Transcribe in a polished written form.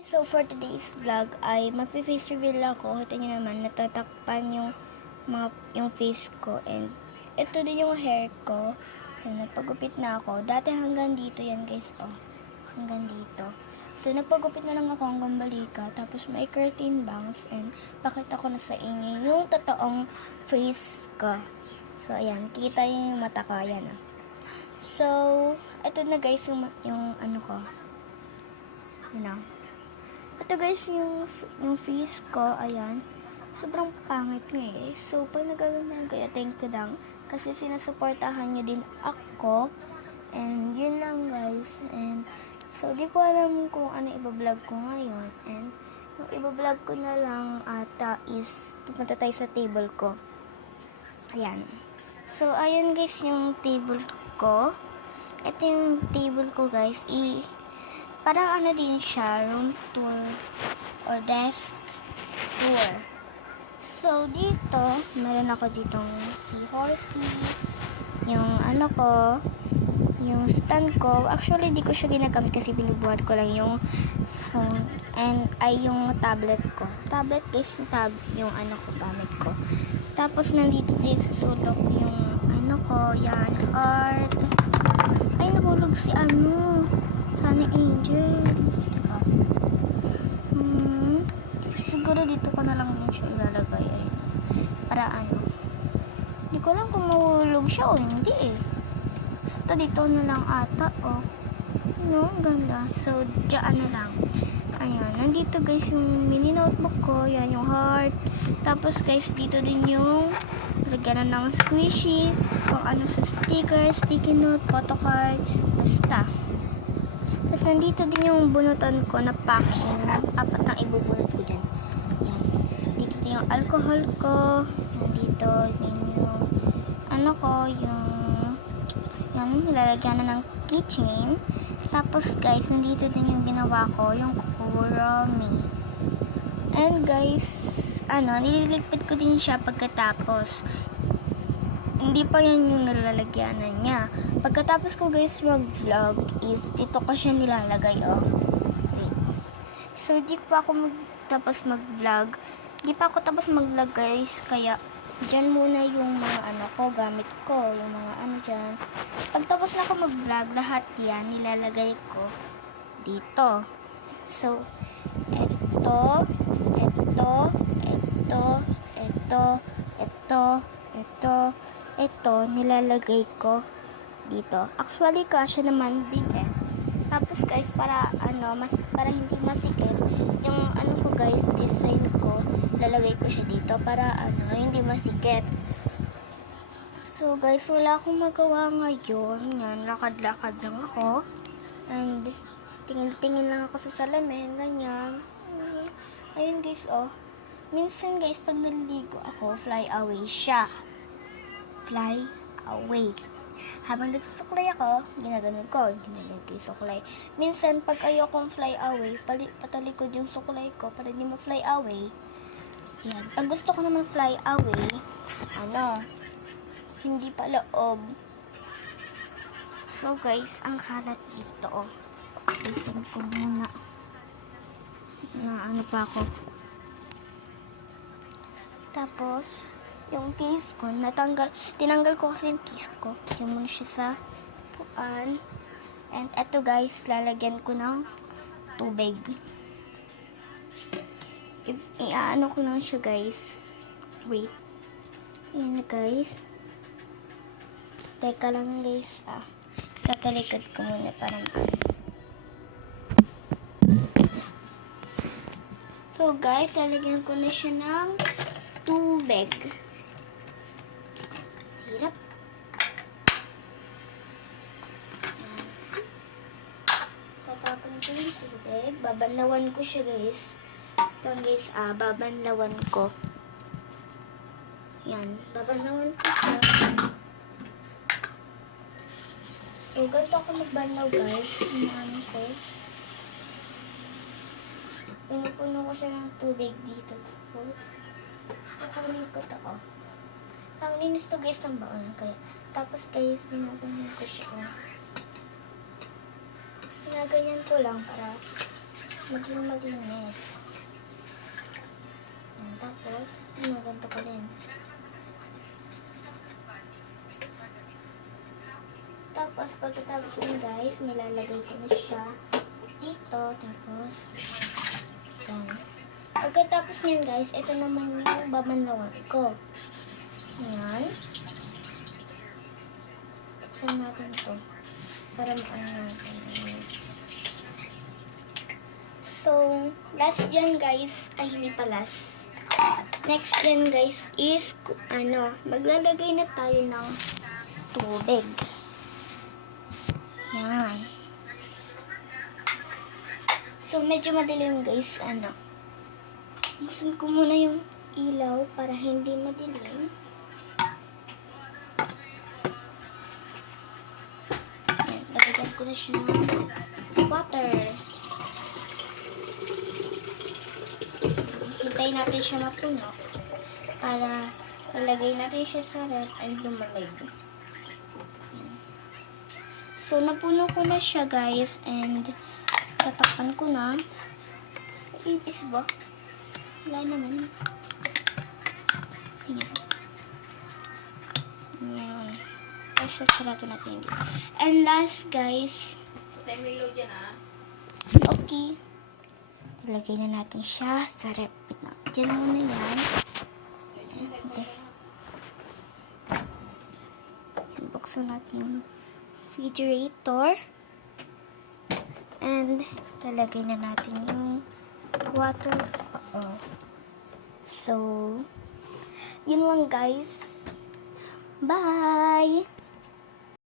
So for today's vlog ay mapi-face reveal ako. Ito nyo naman, natatakpan yung face ko. And ito din yung hair ko. And nagpagupit na ako. Dati hanggang dito yan guys. Oh, hanggang dito. So nagpagupit na lang ako hanggang balika. Tapos may curtain bangs. And pakita ko na sa inyo yung totoong face ko. So ayan, kita yung mata ko. Ayan ah. So, ito na guys yung ano ko. Ano? Ito guys, yung face ko, ayan. Sobrang pangit nga eh. So, pag nagaganda kaya thank you lang. Kasi sinasuportahan nyo din ako. And, yun lang guys. And, so, di ko alam kung ano ibablog ko ngayon. And, yung ibablog ko na lang ata is, pupunta tayo sa table ko. Ayan. So, ayan guys yung table ko. Ito yung table ko guys. Parang ano din siya, room tour or desk tour. So, dito, meron ako ditong seahorse, yung ano ko, yung stand ko. Actually, di ko siya ginagamit kasi binubuhat ko lang yung phone and yung tablet ko. Tablet guys, yung ano ko, gamit ko. Tapos, nandito din sa sulok yung ano ko, yan, art. Ay, nahulog si ano. Sunny Angel. Teka. Siguro dito ko na lang din siya ilalagay. Ayun. Para ano. Hindi ko lang kung mahulog siya o hindi eh. Basta dito na lang ata. Oh. No, ganda. So, dyan na lang. Ayan. Nandito guys yung mini notebook ko. Yan yung heart. Tapos guys, dito din yung lagyan na ng squishy. Kung ano sa sticker, sticky note, photocard. Basta. Tapos nandito din yung bunutan ko na packing. Apat na ibubunot ko dyan. Yan. Dito din yung alcohol ko. Nandito din yung ano ko, yung nilalagyan na ng keychain. Tapos guys, nandito din yung ginawa ko, yung Kuromi. And guys, nililigpit ko din siya pagkatapos. Hindi pa yan yung nalalagyanan niya. Pagkatapos ko guys mag-vlog is dito ko siya nilalagay oh. Wait. So di pa ako tapos mag-vlog. Di pa ako tapos mag-vlog guys. Kaya dyan muna yung mga ano ko, gamit ko. Yung mga ano dyan. Pagtapos na ako mag-vlog, lahat yan nilalagay ko dito. So, ito, nilalagay ko dito. Actually, kasya naman din eh. Tapos guys, para hindi masikip, yung ano ko guys, design ko, lalagay ko siya dito para hindi masikip. So guys, wala akong magawa ngayon. Yan, lakad-lakad lang ako. And, tingin-tingin lang ako sa salamin, ganyan. Ayun guys, oh. Minsan guys, pag naliligo ako, fly away siya. Fly away. Habang nagsusuklay ako, ginaganon ko, ginaganon ko yung suklay. Minsan, pag ayokong fly away, patalikod yung suklay ko para hindi ma-fly away. Yan. Pag gusto ko naman fly away, hindi pa loob. So guys, ang kalat dito, oh. Isin ko muna. Pa ako. Tapos, yung case ko, tinanggal ko kasi yung case ko. Yung muna siya sa puan. And eto guys, lalagyan ko ng tubig. Iaano ko lang siya guys. Wait. Ayan na guys. Teka lang guys. Tatalikod ko muna parang So guys, lalagyan ko na siya ng tubig. Hirap. Ayan. Tatapon ko yung tubig. Babanlawan ko siya guys. Ito guys, babanlawan ko. Yan. Babanlawan ko siya. So, ganito ako magbanlaw guys. Ano ko. Pinupuno ko siya ng tubig dito. Kukunin ko to, oh. Ang linis to guys ng baon. Kaya, tapos guys, pinupuno ko siya. Pinaganyan ko lang para maging malinis. Yan, tapos, ganito ko din. Tapos, pagkatapos yun guys, nilalagay ko na siya dito. Tapos, yan. Pagkatapos niyan guys, ito naman yung babanlawan ko. Yan. Buksan natin ito. Para maano natin. So, last dyan guys, ay hindi pa last. Next dyan guys is, maglalagay na tayo ng tubig. Yan. So, medyo madilim guys, buksan ko muna yung ilaw para hindi madilim. Yan, lagyan ko na siya ng water. Hintayin natin siya mapuno para ilagay natin siya sa ref and lumalig. So, napuno ko na siya guys and tatakpan ko na. Ibis ba? Wala naman. Ayan. Ayan. Tapos sasarado natin yung and last guys. May load yan Okay. Ilagay na natin siya sa rep. Diyan muna yan. Okay. Buksan natin yung refrigerator. And lalagay na natin yung water. So, yun lang guys. Bye!